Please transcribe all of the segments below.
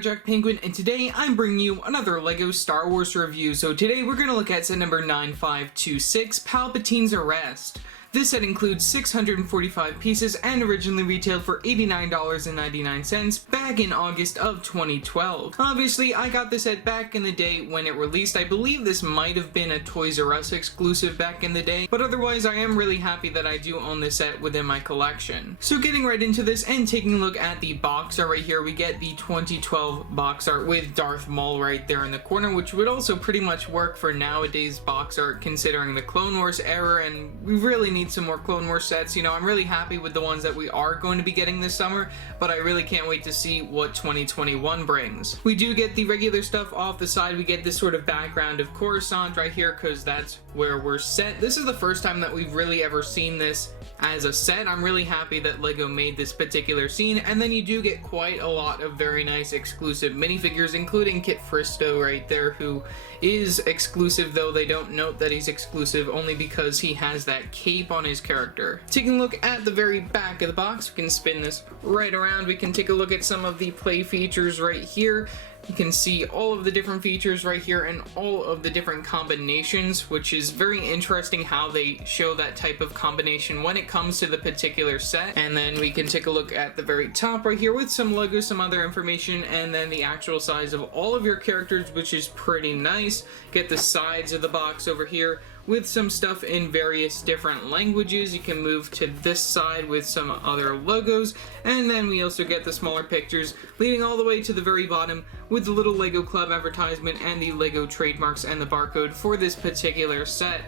Jack Penguin, and today I'm bringing you another LEGO Star Wars review. So today we're going to look at set number 9526, Palpatine's Arrest. This set includes 645 pieces and originally retailed for $89.99 back in August of 2012. Obviously, I got this set back in the day when it released. I believe this might have been a Toys R Us exclusive back in the day, but otherwise I am really happy that I do own this set within my collection. So getting right into this and taking a look at the box art right here, we get the 2012 box art with Darth Maul right there in the corner, which would also pretty much work for nowadays box art considering the Clone Wars era, and we really need some more Clone Wars sets. You know, I'm really happy with the ones that we are going to be getting this summer, but I really can't wait to see what 2021 brings. We do get the regular stuff off the side. We get this sort of background of Coruscant right here because that's where we're set. This is the first time that we've really ever seen this as a set. I'm really happy that LEGO made this particular scene, and then you do get quite a lot of very nice exclusive minifigures, including Kit Fisto right there, who is exclusive, though they don't note that he's exclusive only because he has that cape on his character. Taking a look at the very back of the box, we can spin this right around. We can take a look at some of the play features right here. You can see all of the different features right here and all of the different combinations, which is very interesting how they show that type of combination when it comes to the particular set. And then we can take a look at the very top right here with some logo, some other information, and then the actual size of all of your characters, which is pretty nice. Get the sides of the box over here with some stuff in various different languages. You can move to this side with some other logos, and then we also get the smaller pictures leading all the way to the very bottom with the little LEGO Club advertisement and the LEGO trademarks and the barcode for this particular set.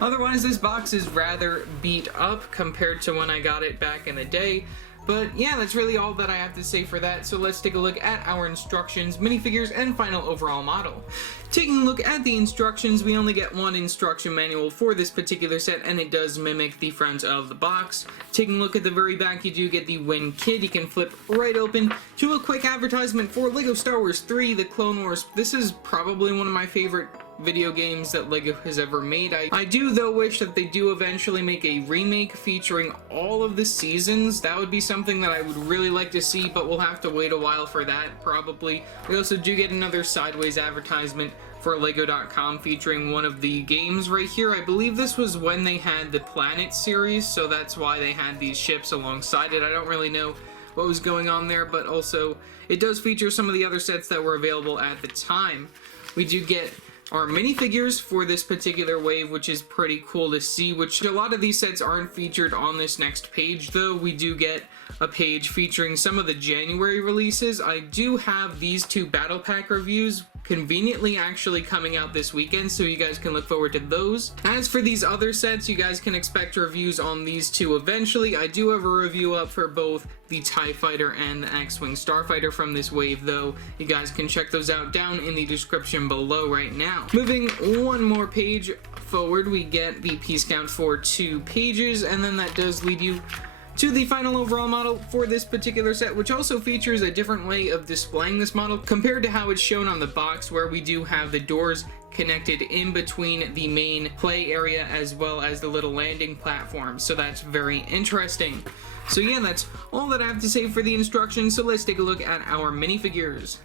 Otherwise, this box is rather beat up compared to when I got it back in the day. But yeah, that's really all that I have to say for that, so let's take a look at our instructions, minifigures, and final overall model. Taking a look at the instructions, we only get one instruction manual for this particular set, and it does mimic the front of the box. Taking a look at the very back, you do get the Win Kit. You can flip right open to a quick advertisement for LEGO Star Wars 3, The Clone Wars. This is probably one of my favorite video games that LEGO has ever made. I do though wish that they do eventually make a remake featuring all of the seasons. That would be something that I would really like to see, but we'll have to wait a while for that probably. We also do get another sideways advertisement for Lego.com featuring one of the games right here. I believe this was when they had the Planet series, so that's why they had these ships alongside it. I don't really know what was going on there, but also it does feature some of the other sets that were available at the time. We do get our minifigures for this particular wave, which is pretty cool to see, which a lot of these sets aren't featured on this next page, though. We do get a page featuring some of the January releases. I do have these two battle pack reviews conveniently actually coming out this weekend, so you guys can look forward to those. As for these other sets, you guys can expect reviews on these two eventually. I do have a review up for both the TIE Fighter and the X-Wing Starfighter from this wave, though. You guys can check those out down in the description below right now. Moving one more page forward, we get the piece count for 2 pages, and then that does lead you to the final overall model for this particular set, which also features a different way of displaying this model compared to how it's shown on the box, where we do have the doors connected in between the main play area as well as the little landing platform, so that's very interesting. So yeah, that's all that I have to say for the instructions, so let's take a look at our minifigures.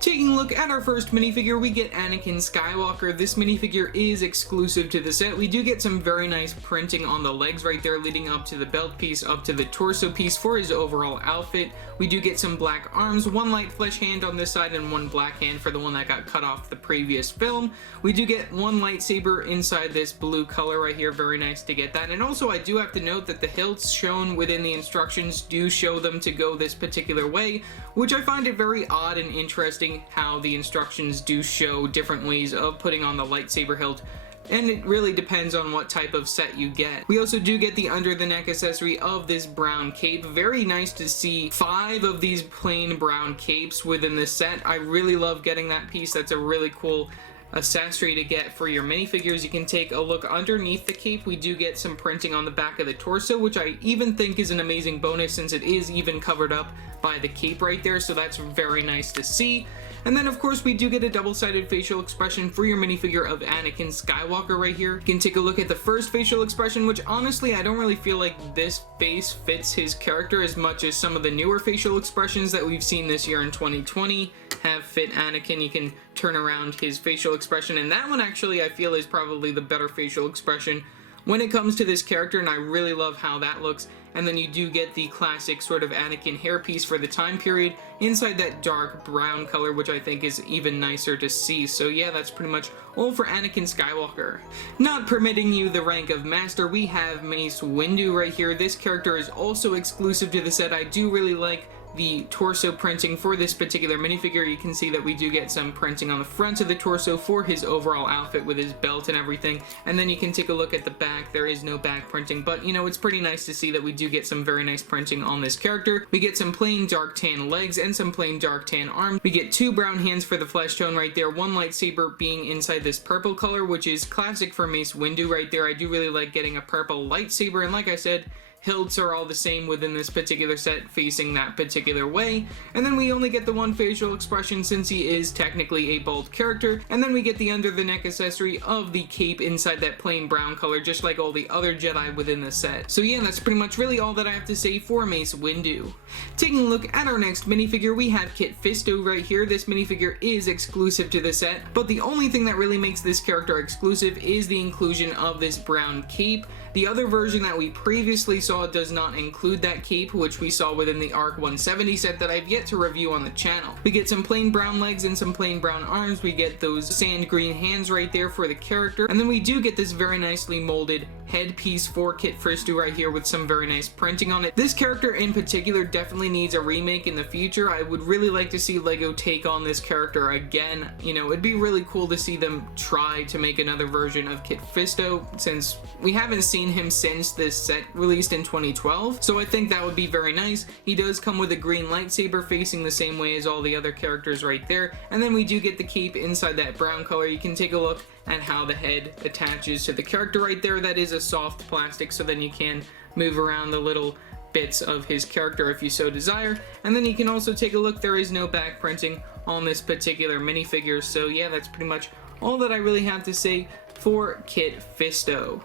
Taking a look at our first minifigure, we get Anakin Skywalker. This minifigure is exclusive to the set. We do get some very nice printing on the legs right there leading up to the belt piece, up to the torso piece for his overall outfit. We do get some black arms, one light flesh hand on this side and one black hand for the one that got cut off the previous film. We do get one lightsaber inside this blue color right here, very nice to get that. And also I do have to note that the hilts shown within the instructions do show them to go this particular way, which I find it very odd and interesting how the instructions do show different ways of putting on the lightsaber hilt, and it really depends on what type of set you get. We also do get the under the neck accessory of this brown cape. Very nice to see 5 of these plain brown capes within this set. I really love getting that piece. That's a really cool accessory to get for your minifigures. You can take a look underneath the cape. We do get some printing on the back of the torso, which I even think is an amazing bonus since it is even covered up by the cape right there, so that's very nice to see. And then of course we do get a double-sided facial expression for your minifigure of Anakin Skywalker right here. You can take a look at the first facial expression, which honestly I don't really feel like this face fits his character as much as some of the newer facial expressions that we've seen this year in 2020 have fit Anakin. You can turn around his facial expression, and that one actually I feel is probably the better facial expression when it comes to this character, and I really love how that looks. And then you do get the classic sort of Anakin hair piece for the time period inside that dark brown color, which I think is even nicer to see. So yeah, that's pretty much all for Anakin Skywalker. Not permitting you the rank of Master, we have Mace Windu right here. This character is also exclusive to the set. I do really like the torso printing for this particular minifigure. You can see that we do get some printing on the front of the torso for his overall outfit with his belt and everything, and then you can take a look at the back. There is no back printing, but you know, it's pretty nice to see that we do get some very nice printing on this character. We get some plain dark tan legs and some plain dark tan arms. We get 2 brown hands for the flesh tone right there, 1 lightsaber being inside this purple color, which is classic for Mace Windu right there. I do really like getting a purple lightsaber, and like I said, hilts are all the same within this particular set, facing that particular way. And then we only get the 1 facial expression since he is technically a bald character. And then we get the under the neck accessory of the cape inside that plain brown color, just like all the other Jedi within the set. So yeah, that's pretty much really all that I have to say for Mace Windu. Taking a look at our next minifigure, we have Kit Fisto right here. This minifigure is exclusive to the set, but the only thing that really makes this character exclusive is the inclusion of this brown cape. The other version that we previously saw does not include that cape, which we saw within the ARC 170 set that I've yet to review on the channel. We get some plain brown legs and some plain brown arms. We get those sand green hands right there for the character. And then we do get this very nicely molded headpiece for Kit Fisto right here with some very nice printing on it. This character in particular definitely needs a remake in the future. I would really like to see LEGO take on this character again. You know, it'd be really cool to see them try to make another version of Kit Fisto, since we haven't seen him since this set released in 2012, so I think that would be very nice. He does come with a green lightsaber facing the same way as all the other characters right there, and then we do get the cape inside that brown color. You can take a look at how the head attaches to the character right there. That is a soft plastic, so then you can move around the little bits of his character if you so desire. And then you can also take a look, there is no back printing on this particular minifigure. So yeah, that's pretty much all that I really have to say for Kit Fisto.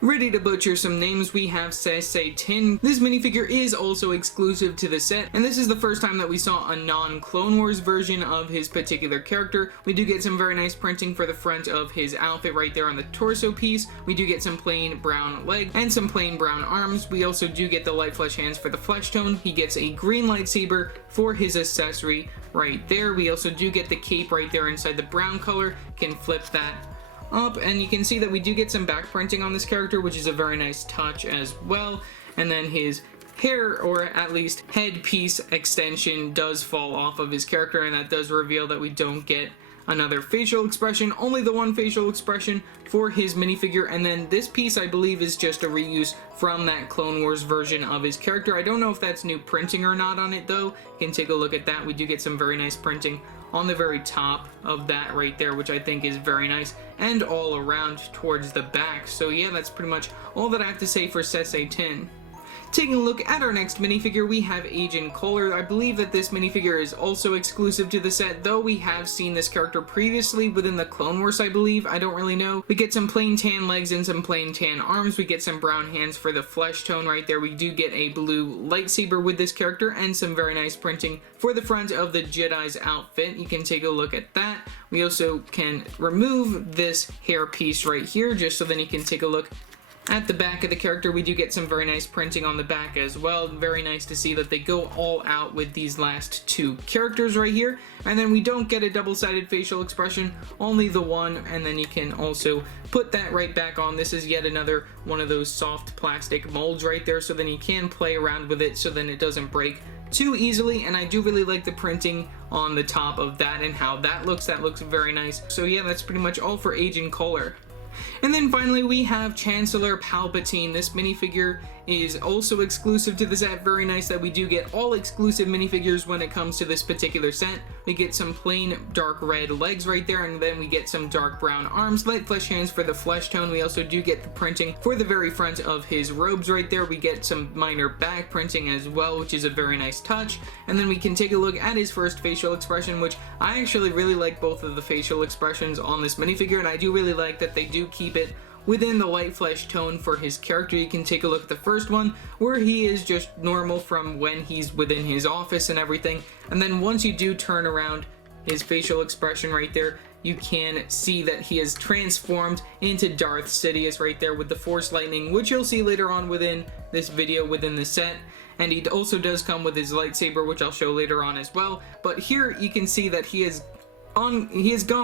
Ready to butcher some names, we have Tin. This minifigure is also exclusive to the set, and this is the first time that we saw a non-Clone Wars version of his particular character. We do get some very nice printing for the front of his outfit right there on the torso piece. We do get some plain brown legs and some plain brown arms. We also do get the light flesh hands for the flesh tone. He gets a green lightsaber for his accessory right there. We also do get the cape right there inside the brown color. Can flip that up, and you can see that we do get some back printing on this character, which is a very nice touch as well. And then his hair, or at least headpiece extension, does fall off of his character, and that does reveal that we don't get another facial expression, only the 1 facial expression for his minifigure. And then this piece, I believe, is just a reuse from that Clone Wars version of his character. I don't know if that's new printing or not on it though. You can take a look at that. We do get some very nice printing on the very top of that right there, which I think is very nice, and all around towards the back. So yeah, that's pretty much all that I have to say for Tin. Taking a look at our next minifigure, we have Agent Kohler. I believe that this minifigure is also exclusive to the set, though we have seen this character previously within the Clone Wars, I believe. I don't really know. We get some plain tan legs and some plain tan arms. We get some brown hands for the flesh tone right there. We do get a blue lightsaber with this character, and some very nice printing for the front of the Jedi's outfit. You can take a look at that. We also can remove this hair piece right here, just so then you can take a look at the back of the character. We do get some very nice printing on the back as well. Very nice to see that they go all out with these last 2 characters right here. And then we don't get a double-sided facial expression, only the 1, and then you can also put that right back on. This is yet another one of those soft plastic molds right there, so then you can play around with it so then it doesn't break too easily. And I do really like the printing on the top of that and how that looks. That looks very nice. So yeah, that's pretty much all for Agent Kohler. And then finally we have Chancellor Palpatine. This minifigure is also exclusive to the set. Very nice that we do get all exclusive minifigures when it comes to this particular set. We get some plain dark red legs right there, and then we get some dark brown arms, light flesh hands for the flesh tone. We also do get the printing for the very front of his robes right there. We get some minor back printing as well, which is a very nice touch. And then we can take a look at his first facial expression, which I actually really like both of the facial expressions on this minifigure, and I do really like that they do keep it within the light flesh tone for his character. You can take a look at the first one where he is just normal from when he's within his office and everything, and then once you do turn around his facial expression right there, you can see that he has transformed into Darth Sidious right there with the Force Lightning, which you'll see later on within this video within the set. And he also does come with his lightsaber, which I'll show later on as well. But here you can see that he has gone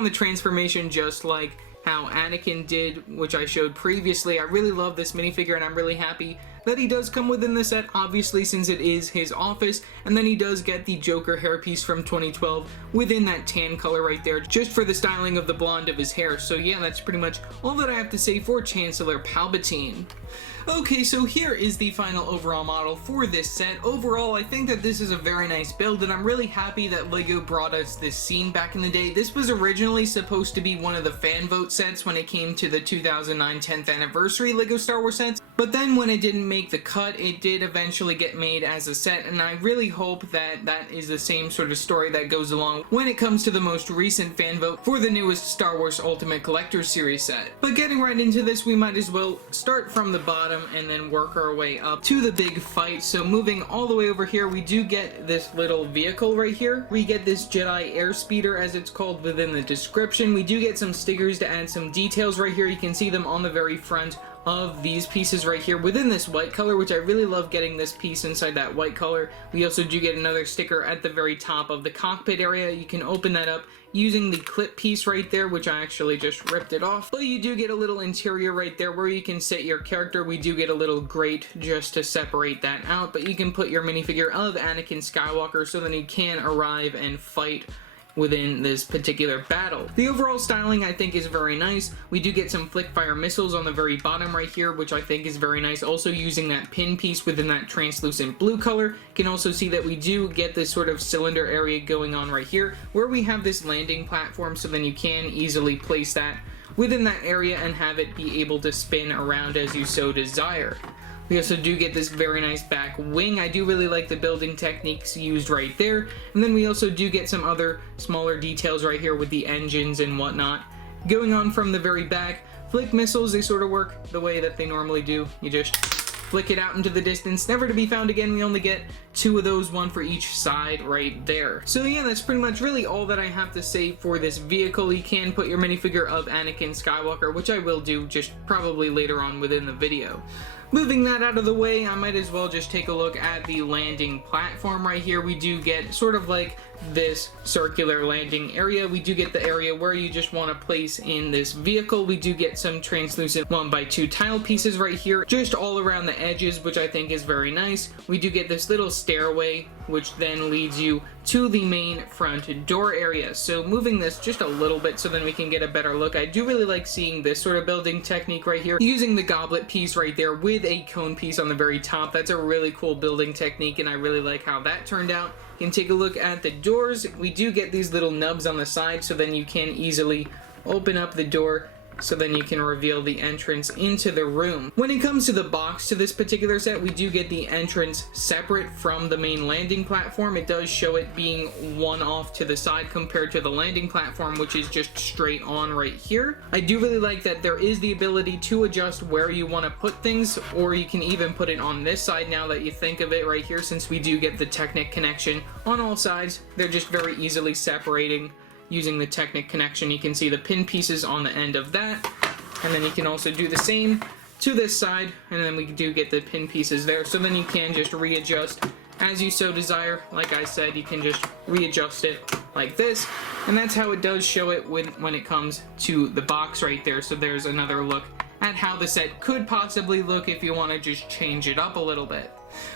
the transformation just like how Anakin did, which I showed previously. I really love this minifigure, and I'm really happy that he does come within the set, obviously, since it is his office. And then he does get the Joker hairpiece from 2012 within that tan color right there, just for the styling of the blonde of his hair. So yeah, that's pretty much all that I have to say for Chancellor Palpatine. Okay, so here is the final overall model for this set. Overall, I think that this is a very nice build, and I'm really happy that LEGO brought us this scene back in the day. This was originally supposed to be one of the fan vote sets when it came to the 2009 10th anniversary LEGO Star Wars sets, but then when it didn't make the cut, it did eventually get made as a set, and I really hope that that is the same sort of story that goes along when it comes to the most recent fan vote for the newest Star Wars Ultimate Collector Series set. But getting right into this, we might as well start from the bottom and then work our way up to the big fight. So moving all the way over here, we do get this little vehicle right here. We get this Jedi Air Speeder, as it's called within the description. We do get some stickers to add some details right here. You can see them on the very front of these pieces right here within this white color, which I really love getting this piece inside that white color. We also do get another sticker at the very top of the cockpit area. You can open that up using the clip piece right there, which I actually just ripped it off. But you do get a little interior right there where you can set your character. We do get a little grate just to separate that out, but you can put your minifigure of Anakin Skywalker so then you can arrive and fight within this particular battle. The overall styling I think is very nice. We do get some flick fire missiles on the very bottom right here, which I think is very nice. Also using that pin piece within that translucent blue color. You can also see that we do get this sort of cylinder area going on right here where we have this landing platform, so then you can easily place that within that area and have it be able to spin around as you so desire. We also do get this very nice back wing. I do really like the building techniques used right there. And then we also do get some other smaller details right here with the engines and whatnot. Going on from the very back, flick missiles, they sort of work the way that they normally do. You just flick it out into the distance, never to be found again. We only get 2 of those, 1 for each side right there. So yeah, that's pretty much really all that I have to say for this vehicle. You can put your minifigure of Anakin Skywalker, which I will do just probably later on within the video. Moving that out of the way, I might as well just take a look at the landing platform right here. We do get sort of like this circular landing area. We do get the area where you just want to place in this vehicle. We do get some translucent 1x2 tile pieces right here, just all around the edges, which I think is very nice. We do get this little stairway, which then leads you to the main front door area. So moving this just a little bit so then we can get a better look. I do really like seeing this sort of building technique right here, using the goblet piece right there with a cone piece on the very top. That's a really cool building technique, and I really like how that turned out. You can take a look at the doors. We do get these little nubs on the side, so then you can easily open up the door, so then you can reveal the entrance into the room. When it comes to the box to this particular set, we do get the entrance separate from the main landing platform. It does show it being one off to the side compared to the landing platform, which is just straight on right here. I do really like that there is the ability to adjust where you want to put things, or you can even put it on this side now that you think of it right here, since we do get the Technic connection on all sides. They're just very easily separating using the Technic connection. You can see the pin pieces on the end of that, and then you can also do the same to this side, and then we do get the pin pieces there, so then you can just readjust as you so desire. Like I said, you can just readjust it like this, and that's how it does show it when it comes to the box right there. So there's another look at how the set could possibly look if you want to just change it up a little bit.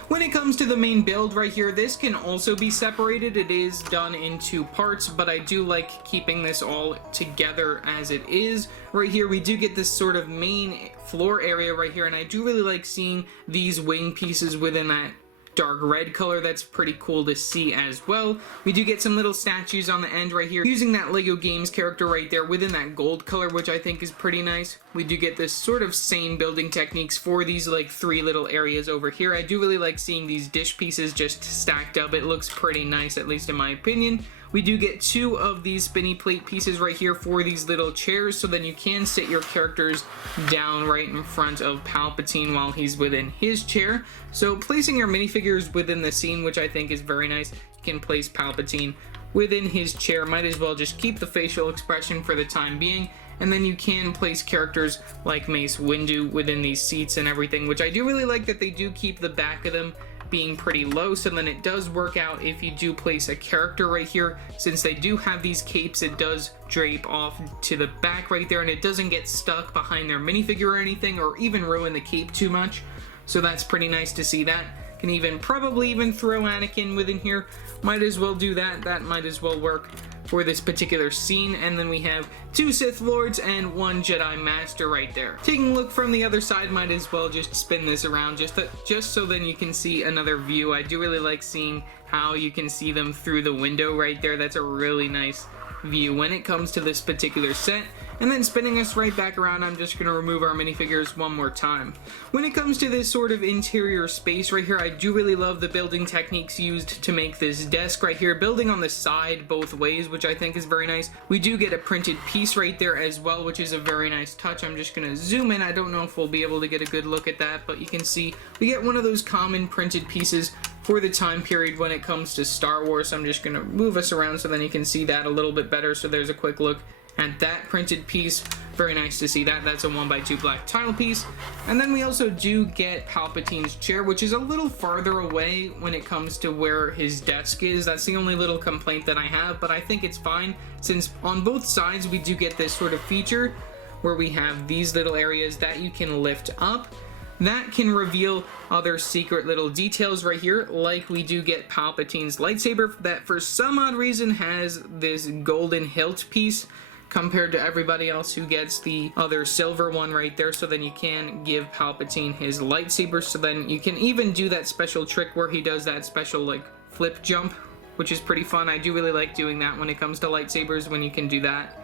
When it comes to the main build right here, this can also be separated. It is done in 2 parts, but I do like keeping this all together as it is. Right here, we do get this sort of main floor area right here, and I do really like seeing these wing pieces within that dark red color. That's pretty cool to see as well. We do get some little statues on the end right here using that LEGO Games character right there within that gold color, which I think is pretty nice. We do get this sort of same building techniques for these like 3 little areas over here. I do really like seeing these dish pieces just stacked up. It looks pretty nice, at least in my opinion. We do get 2 of these spinny plate pieces right here for these little chairs, so then you can sit your characters down right in front of Palpatine while he's within his chair. So placing your minifigures within the scene, which I think is very nice. You can place Palpatine within his chair. Might as well just keep the facial expression for the time being. And then you can place characters like Mace Windu within these seats and everything, which I do really like that they do keep the back of them being pretty low, so then it does work out if you do place a character right here. Since they do have these capes, it does drape off to the back right there, and it doesn't get stuck behind their minifigure or anything, or even ruin the cape too much. So that's pretty nice to see that. Can even probably even throw Anakin within here. Might as well do that. That might as well work for this particular scene. And then we have 2 Sith Lords and 1 Jedi Master right there. Taking a look from the other side, might as well just spin this around just so then you can see another view. I do really like seeing how you can see them through the window right there. That's a really nice view when it comes to this particular set. And then spinning us right back around, I'm just going to remove our minifigures one more time. When it comes to this sort of interior space right here, I do really love the building techniques used to make this desk right here, building on the side both ways, which I think is very nice. We do get a printed piece right there as well, which is a very nice touch. I'm just going to zoom in. I don't know if we'll be able to get a good look at that, but you can see we get one of those common printed pieces for the time period when it comes to Star Wars. I'm just going to move us around so then you can see that a little bit better. So there's a quick look at that printed piece. Very nice to see that. That's a 1x2 black tile piece. And then we also do get Palpatine's chair, which is a little farther away when it comes to where his desk is. That's the only little complaint that I have, but I think it's fine since on both sides we do get this sort of feature where we have these little areas that you can lift up. That can reveal other secret little details right here, like we do get Palpatine's lightsaber that for some odd reason has this golden hilt piece compared to everybody else who gets the other silver one right there. So then you can give Palpatine his lightsaber, so then you can even do that special trick where he does that special like flip jump, which is pretty fun. I do really like doing that when it comes to lightsabers, when you can do that.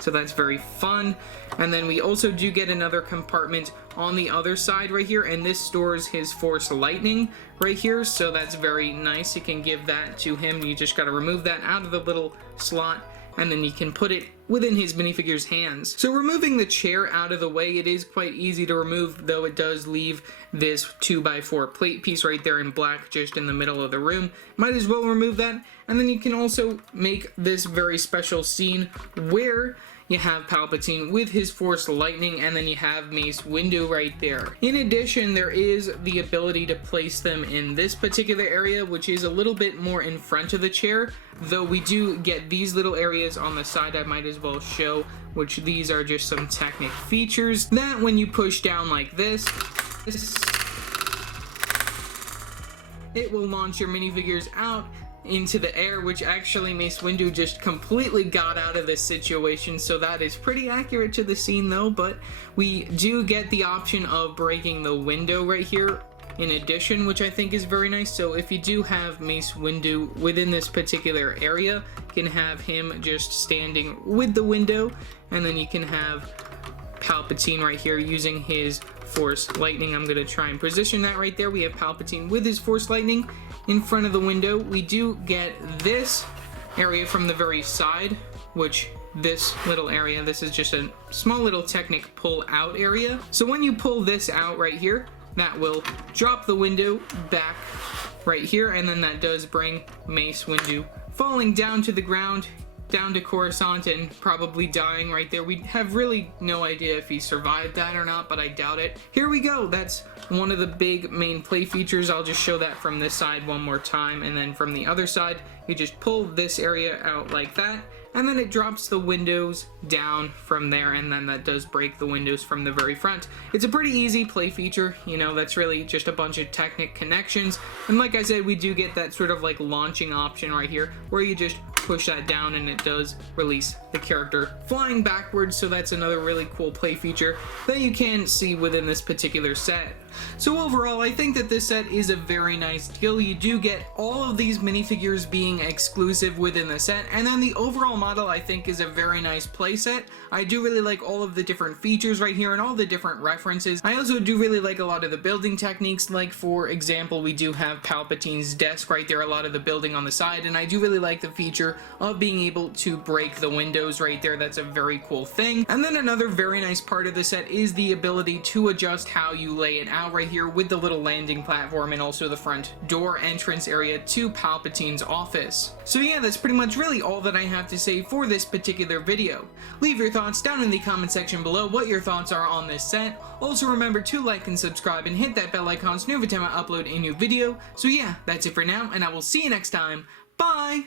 So that's very fun. And then we also do get another compartment on the other side right here, and this stores his Force Lightning right here, so that's very nice. You can give that to him. You just got to remove that out of the little slot, and then you can put it within his minifigure's hands. So removing the chair out of the way, it is quite easy to remove, though it does leave this 2x4 plate piece right there in black just in the middle of the room. Might as well remove that. And then you can also make this very special scene where you have Palpatine with his Force Lightning, and then you have Mace Windu right there. In addition, there is the ability to place them in this particular area, which is a little bit more in front of the chair, though we do get these little areas on the side I might as well show, which these are just some technical features that when you push down like this, it will launch your minifigures out into the air, which actually Mace Windu just completely got out of this situation, so that is pretty accurate to the scene though. But we do get the option of breaking the window right here in addition, which I think is very nice. So if you do have Mace Windu within this particular area, you can have him just standing with the window, and then you can have Palpatine right here using his Force Lightning. I'm going to try and position that right there. We have Palpatine with his Force Lightning in front of the window. We do get this area from the very side, which this little area, this is just a small little Technic pull out area. So when you pull this out right here, that will drop the window back right here, and then that does bring Mace Windu falling down to the ground, down to Coruscant, and probably dying right there. We have really no idea if he survived that or not, but I doubt it. Here we go. That's one of the big main play features. I'll just show that from this side one more time, and then from the other side, you just pull this area out like that, and then it drops the windows down from there, and then that does break the windows from the very front. It's a pretty easy play feature, you know, that's really just a bunch of Technic connections, and like I said, we do get that sort of like launching option right here, where you just push that down and it does release the character flying backwards. So that's another really cool play feature that you can see within this particular set. So overall, I think that this set is a very nice deal. You do get all of these minifigures being exclusive within the set, and then the overall model I think is a very nice play set. I do really like all of the different features right here and all the different references. I also do really like a lot of the building techniques, like for example, we do have Palpatine's desk right there, a lot of the building on the side, and I do really like the feature of being able to break the windows right there. That's a very cool thing. And then another very nice part of the set is the ability to adjust how you lay it out. out right here with the little landing platform and also the front door entrance area to Palpatine's office. So yeah, that's pretty much really all that I have to say for this particular video. Leave your thoughts down in the comment section below what your thoughts are on this set. Also remember to like and subscribe and hit that bell icon so every time I upload a new video. So yeah, that's it for now, and I will see you next time. Bye!